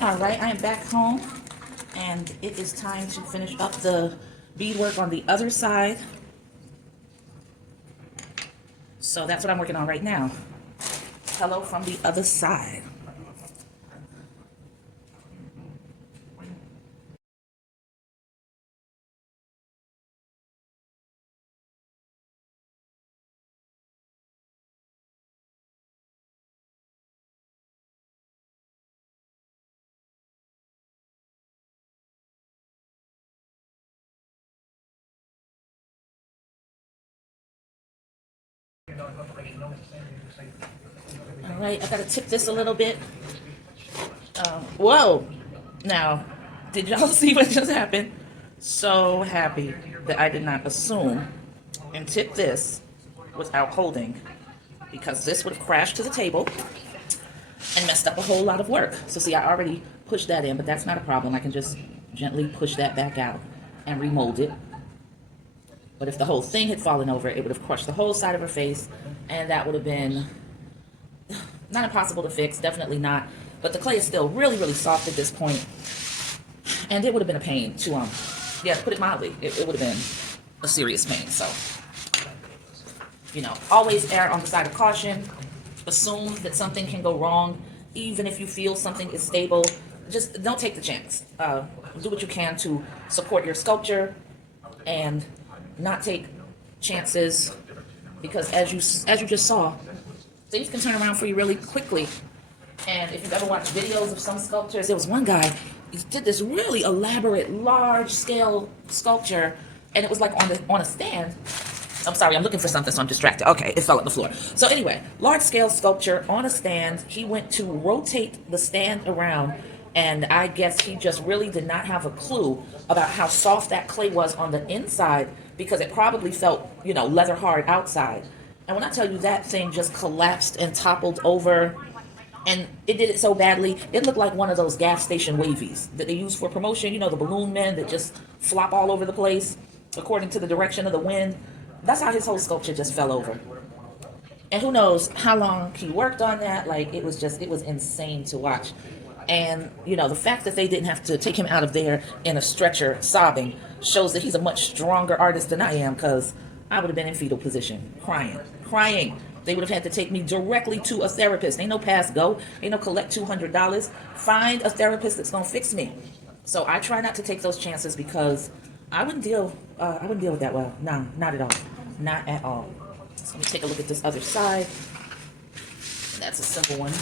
All right, I am back home, and it is time to finish up the beadwork on the other side. So that's what I'm working on right now. Hello from the other side. All right, I gotta tip this a little bit. Whoa! Now, did y'all see what just happened? So happy that I did not assume and tip this without holding, because this would have crashed to the table and messed up a whole lot of work. So see, I already pushed that in, but that's not a problem. I can just gently push that back out and remold it. But if the whole thing had fallen over, it would have crushed the whole side of her face, and that would have been not impossible to fix, definitely not. But the clay is still really, really soft at this point, and it would have been a pain to, yeah, to put it mildly, it would have been a serious pain. So, always err on the side of caution. Assume that something can go wrong, even if you feel something is stable. Just don't take the chance. Do what you can to support your sculpture and not take chances, because as you just saw, things can turn around for you really quickly. And if you've ever watched videos of some sculptors, there was one guy, he did this really elaborate, large scale sculpture, and it was like on a stand. I'm sorry, I'm looking for something, so I'm distracted. Okay, it fell on the floor. So anyway, large scale sculpture on a stand. He went to rotate the stand around, and I guess he just really did not have a clue about how soft that clay was on the inside, because it probably felt, leather hard outside. And when I tell you, that thing just collapsed and toppled over, and it did it so badly, it looked like one of those gas station wavies that they use for promotion, the balloon men that just flop all over the place according to the direction of the wind. That's how his whole sculpture just fell over. And who knows how long he worked on that. Like, it was insane to watch. And, the fact that they didn't have to take him out of there in a stretcher sobbing shows that he's a much stronger artist than I am, because I would have been in fetal position, crying, crying. They would have had to take me directly to a therapist. Ain't no pass go, ain't no collect $200. Find a therapist that's gonna fix me. So I try not to take those chances, because I wouldn't deal with that well. No, not at all. Not at all. So let me take a look at this other side. That's a simple one.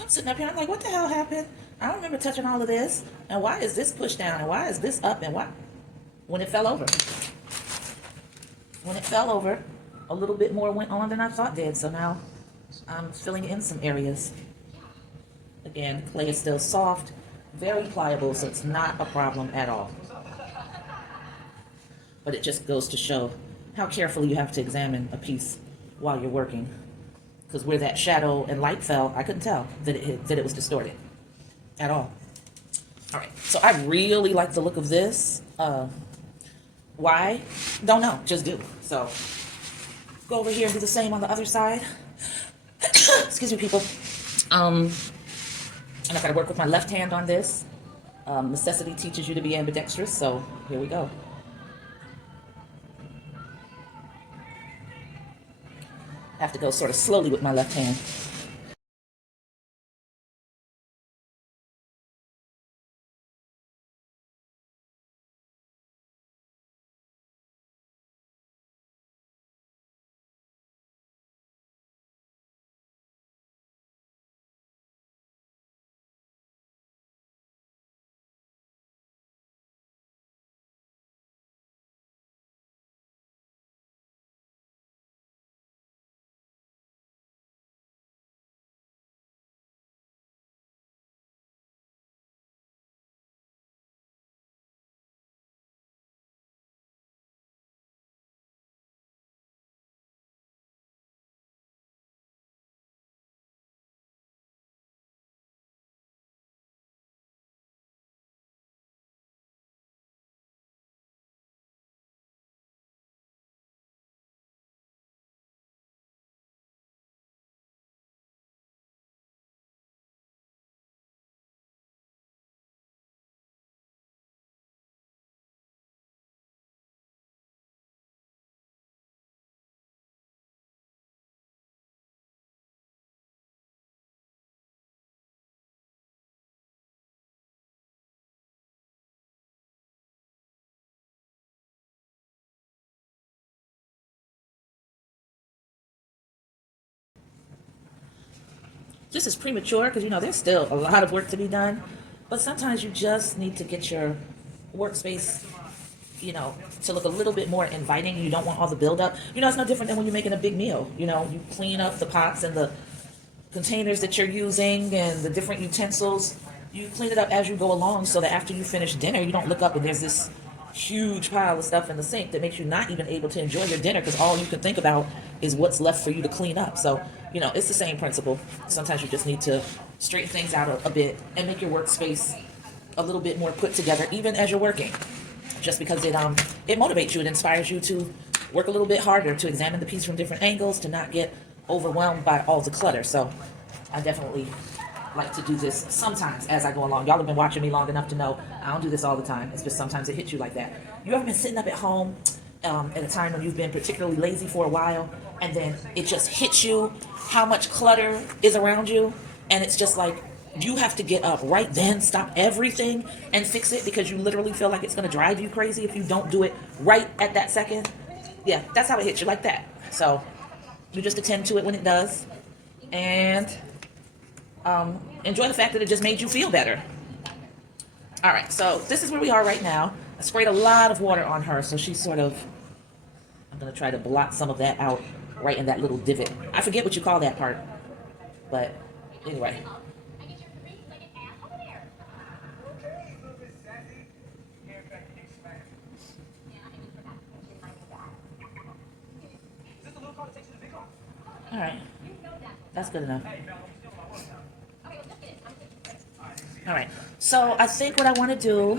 So I'm sitting up here, I'm like, what the hell happened? I don't remember touching all of this. And why is this pushed down? And why is this up? And why? When it fell over. When it fell over, a little bit more went on than I thought did. So now I'm filling in some areas. Again, clay is still soft, very pliable, so it's not a problem at all. But it just goes to show how carefully you have to examine a piece while you're working. Because where that shadow and light fell, I couldn't tell that it was distorted at all. All right, so I really like the look of this. Why? Don't know, just do. So go over here and do the same on the other side. Excuse me, people. And I gotta work with my left hand on this. Necessity teaches you to be ambidextrous, so here we go. I have to go sort of slowly with my left hand. This is premature because, there's still a lot of work to be done. But sometimes you just need to get your workspace, to look a little bit more inviting. You don't want all the buildup. It's no different than when you're making a big meal. You clean up the pots and the containers that you're using and the different utensils. You clean it up as you go along so that after you finish dinner, you don't look up and there's this huge pile of stuff in the sink that makes you not even able to enjoy your dinner because all you can think about is what's left for you to clean up. So, it's the same principle. Sometimes you just need to straighten things out a bit and make your workspace a little bit more put together, even as you're working. Just because it motivates you, it inspires you to work a little bit harder, to examine the piece from different angles, to not get overwhelmed by all the clutter. So I definitely like to do this sometimes as I go along. Y'all have been watching me long enough to know I don't do this all the time. It's just sometimes it hits you like that. You ever been sitting up at home at a time when you've been particularly lazy for a while, and then it just hits you how much clutter is around you, and it's just like you have to get up right then, stop everything, and fix it because you literally feel like it's going to drive you crazy if you don't do it right at that second? Yeah, that's how it hits you, like that. So you just attend to it when it does, and enjoy the fact that it just made you feel better. All right, so this is where we are right now. I sprayed a lot of water on her, so she's sort of, I'm gonna try to blot some of that out right in that little divot. I forget what you call that part, but anyway. All right, that's good enough. All right, so I think what I want to do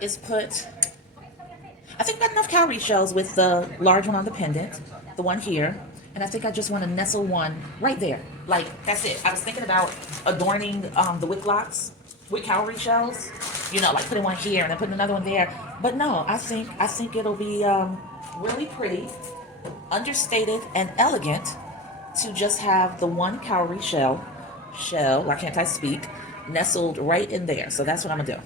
is I think I've got enough cowrie shells with the large one on the pendant, the one here, and I think I just want to nestle one right there. Like, that's it. I was thinking about adorning the wick locks with cowrie shells, like putting one here and then putting another one there. But no, I think it'll be really pretty, understated, and elegant to just have the one cowrie shell, why can't I speak, nestled right in there. So that's what I'm gonna do.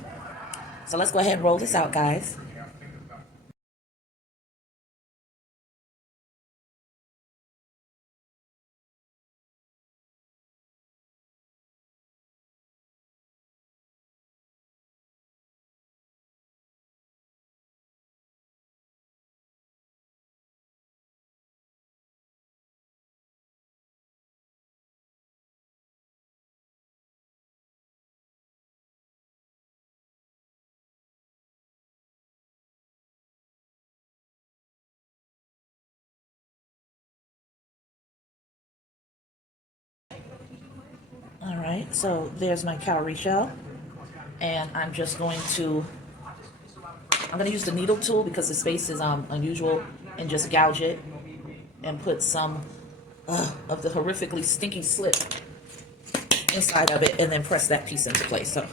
So let's go ahead and roll this out, guys. All right, so there's my cowrie shell, and I'm just going to, I'm going to use the needle tool because the space is unusual, and just gouge it and put some of the horrifically stinky slip inside of it, and then press that piece into place. So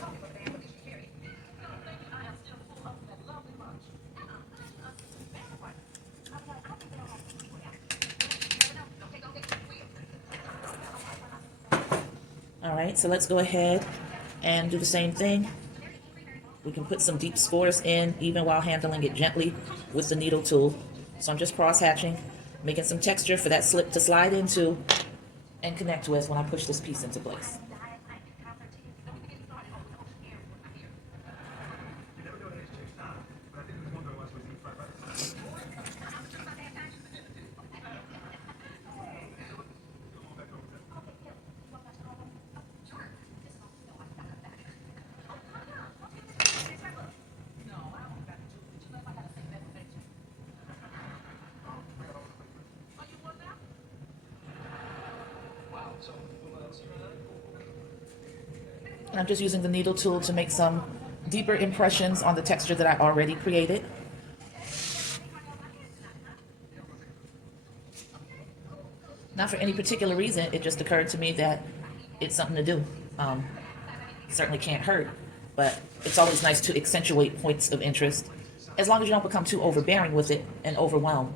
all right, so let's go ahead and do the same thing. We can put some deep scores in even while handling it gently with the needle tool. So I'm just cross hatching, making some texture for that slip to slide into and connect with when I push this piece into place. And I'm just using the needle tool to make some deeper impressions on the texture that I already created. Not for any particular reason, it just occurred to me that it's something to do. Certainly can't hurt, but it's always nice to accentuate points of interest as long as you don't become too overbearing with it and overwhelm.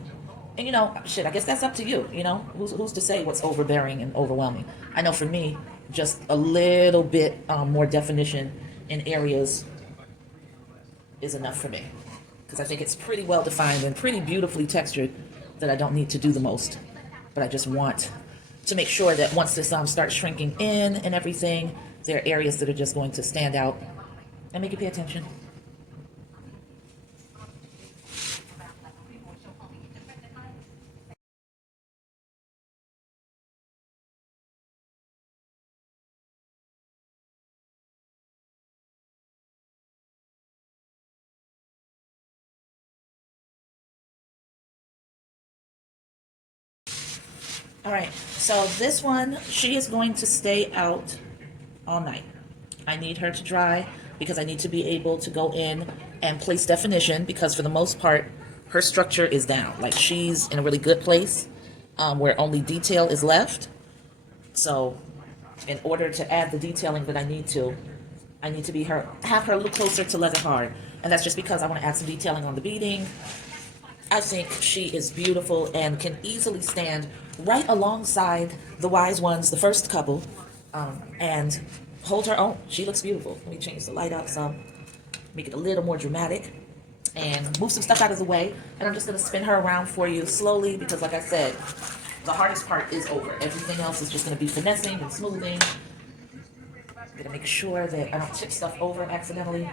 And you know, shit, I guess that's up to you. You know, who's to say what's overbearing and overwhelming? I know for me, just a little bit more definition in areas is enough for me, because I think it's pretty well defined and pretty beautifully textured that I don't need to do the most. But I just want to make sure that once this starts shrinking in and everything, there are areas that are just going to stand out and make you pay attention. All right, so this one, she is going to stay out all night. I need her to dry because I need to be able to go in and place definition, because for the most part, her structure is down. Like, she's in a really good place where only detail is left. So in order to add the detailing that I need to be have her look closer to leather hard. And that's just because I want to add some detailing on the beading. I think she is beautiful and can easily stand right alongside the wise ones, the first couple, and hold her own. She looks beautiful. Let me change the light up some, make it a little more dramatic, and move some stuff out of the way. And I'm just going to spin her around for you slowly because, like I said, the hardest part is over. Everything else is just going to be finessing and smoothing. I'm going to make sure that I don't tip stuff over accidentally.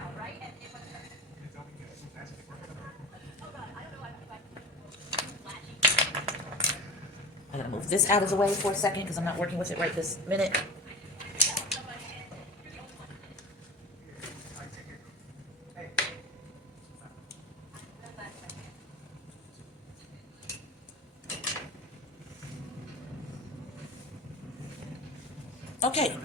I'm going to move this out of the way for a second because I'm not working with it right this minute. Okay,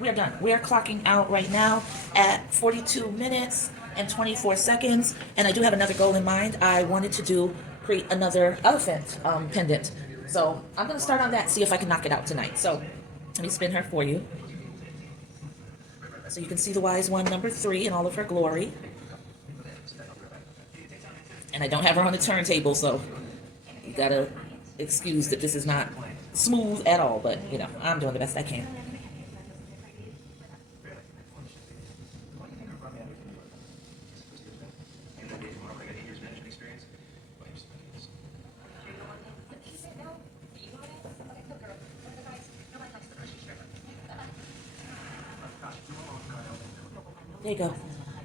we are done. We are clocking out right now at 42 minutes and 24 seconds. And I do have another goal in mind. I wanted to create another elephant pendant. So I'm going to start on that, see if I can knock it out tonight. So let me spin her for you. So you can see the wise one, number 3, in all of her glory. And I don't have her on the turntable, so you got to excuse that this is not smooth at all. But, you know, I'm doing the best I can. There you go.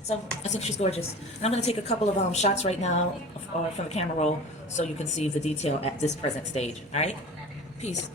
So I think she's gorgeous. And I'm going to take a couple of shots right now from the camera roll so you can see the detail at this present stage. All right? Peace.